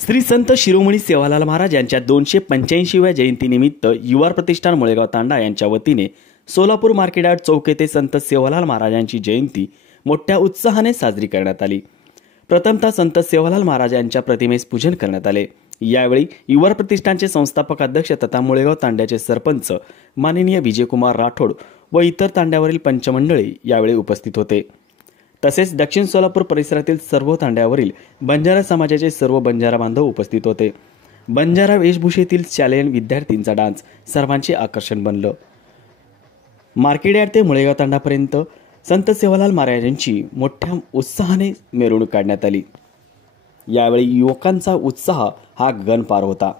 श्री संत शिरोमणी सेवालाल महाराज यांच्या 285व्या जयंतीनिमित्त युवा प्रतिष्ठान मुळेगाव तांडा यांच्या वतीने सोलापूर मार्केट यार्ड चौक येथे संत सेवालाल महाराजांची जयंती मोठ्या उत्साहाने साजरी करण्यात आली। प्रथमतः संत सेवालाल महाराज यांच्या प्रतिमेस पूजन करण्यात आले। यावेळी युवा प्रतिष्ठानचे संस्थापक अध्यक्ष तथा मुळेगाव तांड्याचे सरपंच माननीय विजयकुमार राठोड व इतर तांड्यावरील पंचमंडळी यावेळी उपस्थित होते। तसेच दक्षिण सोलापूर परिसरातील सर्व तांड्यावरील बंजारा समाजाचे सर्व बंजारा बांधव उपस्थित होते। बंजारा वेशभूषेतील शालेय विद्यार्थ्यांचा डान्स सर्वांचे आकर्षण बनलं। मार्केट यार्ड ते मुळेगाव तांडापर्यंत संत सेवालाल महाराजांची मोठ्या उत्साहाने मिरवणूक काढण्यात आली। यावेळी युवकांचा उत्साह हा गगनपार होता।